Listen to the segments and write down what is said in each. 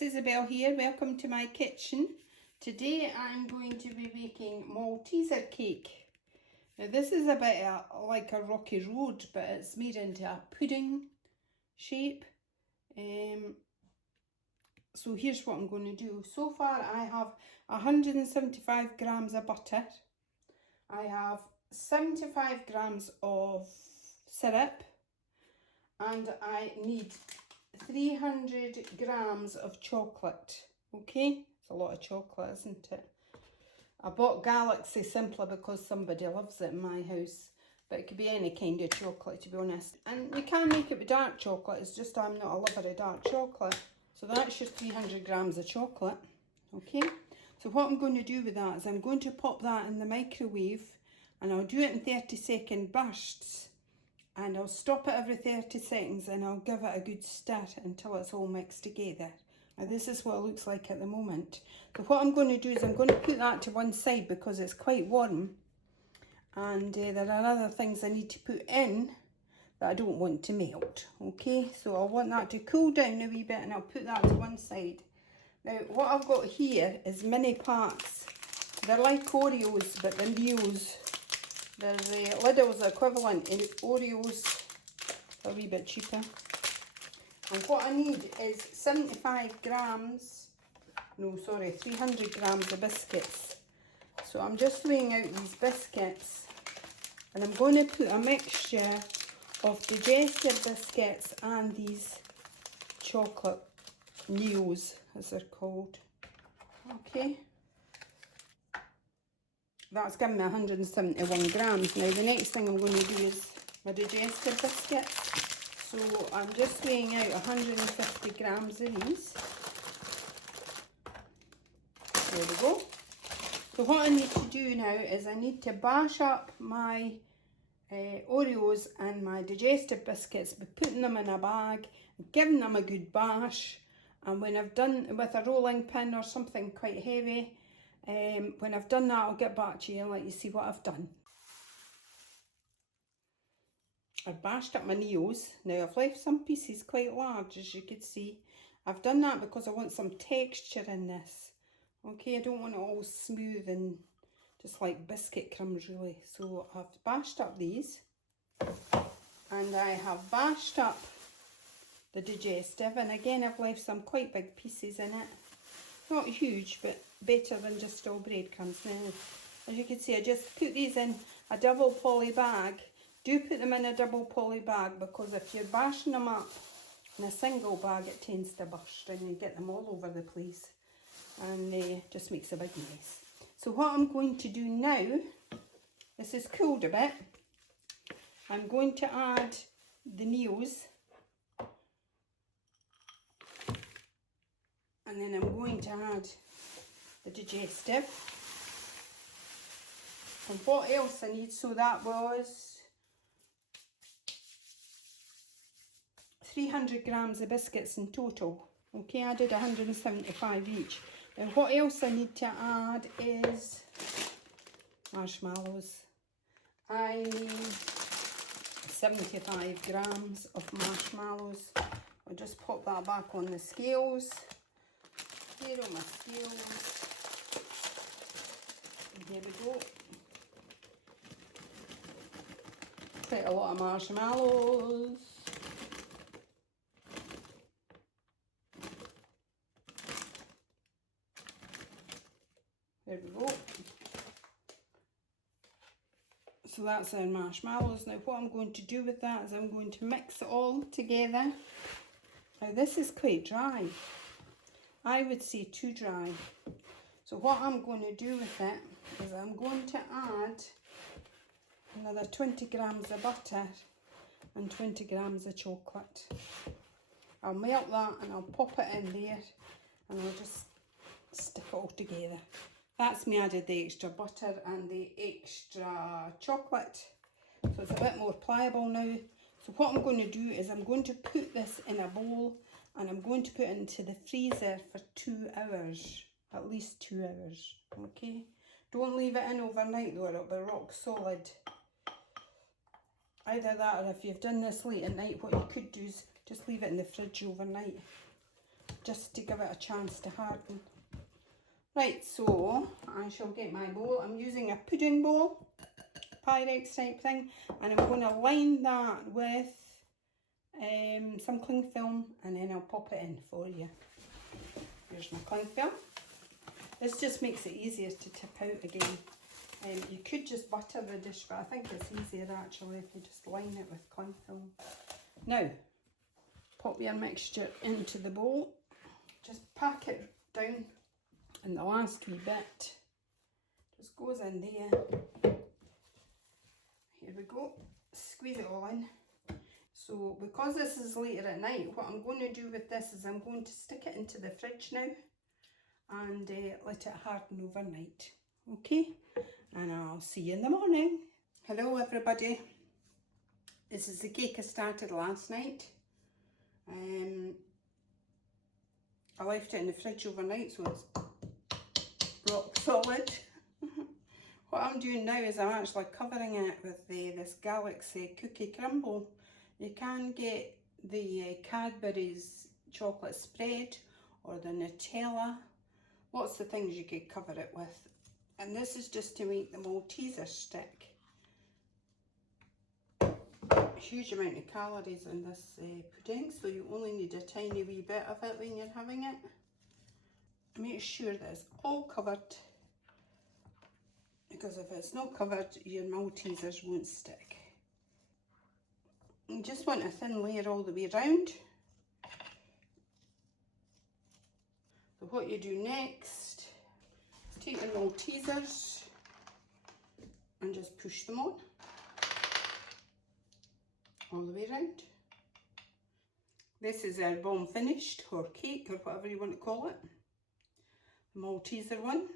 it's Isabel here. Welcome to my kitchen. Today I'm going to be making Malteser cake. Now this is a bit like a rocky road, but it's made into a pudding shape. So here's what I'm going to do. So far I have 175 grams of butter. I have 75 grams of syrup. And I need 300 grams of chocolate. Okay, it's a lot of chocolate, isn't it? I bought Galaxy simply because somebody loves it in my house, but it could be any kind of chocolate, to be honest. And you can make it with dark chocolate, it's just I'm not a lover of dark chocolate. So that's your 300 grams of chocolate. Okay, so what I'm going to do with that is I'm going to pop that in the microwave, and I'll do it in 30-second bursts. And I'll stop it every 30 seconds and I'll give it a good stir until it's all mixed together. Now this is what it looks like at the moment. So what I'm going to do is I'm going to put that to one side because it's quite warm. And there are other things I need to put in that I don't want to melt. Okay, so I want that to cool down a wee bit and I'll put that to one side. Now what I've got here is mini packs. They're like Oreos, but they're Neos. There's a Lidl's equivalent in Oreos, a wee bit cheaper. And what I need is 75 grams, no sorry, 300 grams of biscuits. So I'm just weighing out these biscuits and I'm going to put a mixture of digestive biscuits and these chocolate Neos, as they're called. Okay. That's given me 171 grams. Now the next thing I'm going to do is my digestive biscuits. So I'm just weighing out 150 grams of these. There we go. So what I need to do now is I need to bash up my Oreos and my digestive biscuits by putting them in a bag, giving them a good bash, and when I've done with a rolling pin or something quite heavy, when I've done that, I'll get back to you and let you see what I've done. I've bashed up my Neos. Now I've left some pieces quite large, as you can see. I've done that because I want some texture in this. Okay, I don't want it all smooth and just like biscuit crumbs really. So I've bashed up these. And I have bashed up the digestive. And again, I've left some quite big pieces in it. Not huge, but better than just all breadcrumbs. Now, as you can see, I just put these in a double poly bag. Do put them in a double poly bag because if you're bashing them up in a single bag, it tends to burst and you get them all over the place. And just makes a big mess. So what I'm going to do now, this is cooled a bit. I'm going to add the Neos. And then I'm going to add the digestive. And what else I need, so that was 300 grams of biscuits in total. Okay, I did 175 each. And what else I need to add is marshmallows. I need 75 grams of marshmallows. I'll just pop that back on the scales. Here are my scales. And here we go. Quite a lot of marshmallows. There we go. So that's our marshmallows. Now what I'm going to do with that is I'm going to mix it all together. Now this is quite dry. I would say too dry. So what I'm going to do with it is I'm going to add another 20 grams of butter and 20 grams of chocolate. I'll melt that and I'll pop it in there and I'll just stick it all together. That's me added the extra butter and the extra chocolate. So it's a bit more pliable now. So what I'm going to do is I'm going to put this in a bowl and I'm going to put it into the freezer for 2 hours. At least 2 hours. Okay? Don't leave it in overnight though, it'll be rock solid. Either that, or if you've done this late at night, what you could do is just leave it in the fridge overnight. just to give it a chance to harden. Right, so I shall get my bowl. I'm using a pudding bowl, Pyrex type thing, and I'm going to line that with some cling film, and then I'll pop it in for you. Here's my cling film. This just makes it easier to tip out again. You could just butter the dish, but I think it's easier actually if you just line it with cling film. Now, pop your mixture into the bowl. Just pack it down, and the last wee bit just goes in there. Here we go. Squeeze it all in. So because this is later at night, what I'm going to do with this is I'm going to stick it into the fridge now and let it harden overnight. Okay, and I'll see you in the morning. Hello everybody. This is the cake I started last night. I left it in the fridge overnight, so it's rock solid. What I'm doing now is I'm actually covering it with this Galaxy cookie crumble. You can get the Cadbury's chocolate spread or the Nutella. Lots of things you could cover it with. And this is just to make the Malteaser stick. A huge amount of calories in this pudding, so you only need a tiny wee bit of it when you're having it. Make sure that it's all covered, because if it's not covered, your Maltesers won't stick. You just want a thin layer all the way around. So what you do next is take the Maltesers and just push them on all the way around. This is our bomb finished, or cake, or whatever you want to call it. The Malteser one.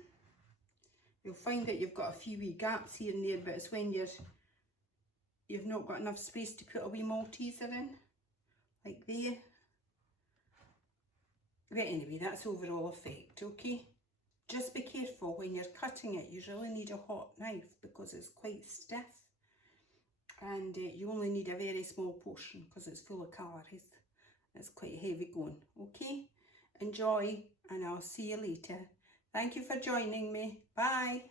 You'll find that you've got a few wee gaps here and there, but it's when you've not got enough space to put a wee Malteser in, like there. But anyway, that's overall effect, okay? Just be careful when you're cutting it. You really need a hot knife because it's quite stiff, and you only need a very small portion because it's full of calories. It's quite heavy going, okay? Enjoy, and I'll see you later. Thank you for joining me. Bye.